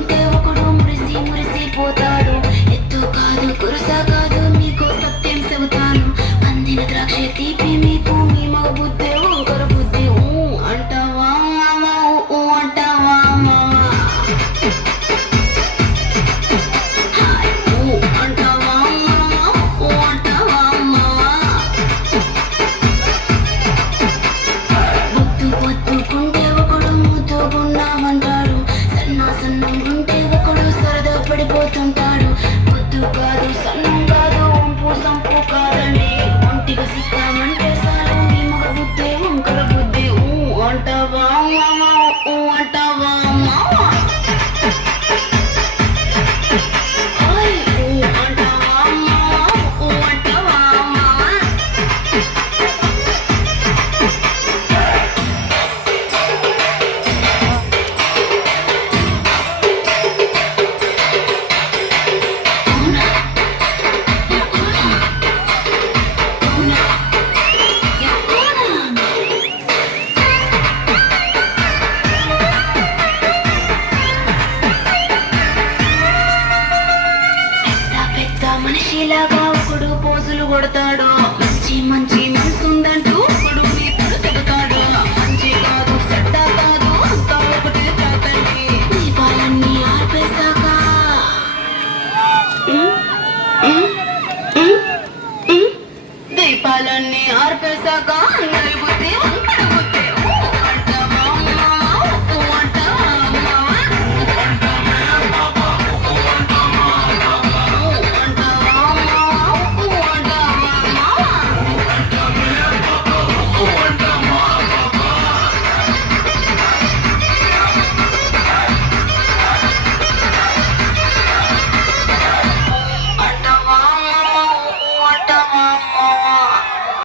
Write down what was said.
ఉంటే ఒకడు మురిసి మురిసిపోతాడు. ఎత్తు కాదు కురుస కాదు మీకు సత్యం చెబుతాను. అందిన ద్రాక్ష తీపి మీకు మీ మగ బుద్ధి ఒకరు బుద్ధి. అంటావా మావా అంటావా మావా అంటావా అంటావా మావా బొద్దు బొద్దుకుంటే ఒకడు ముద్దుగున్నామంటాడు. సన్నం ఉంటే ఒకడు సరదా పడిపోతుంటాడు. బొద్దు కాదు సన్నం కాదు వంపు సంపు కాదండి. ఒంటిగా సిక్కామంటే చాలు మీ మగ బుద్ధి వంకర బుద్ధి. అంటావా మావా అంటావా మావా అంటావా మావా అంటావా మావా అవునా అవునా పెద్ద పెద్ద మనిషిలాగా ఒకడు పోజులు కొడతాడు. మంచి మంచి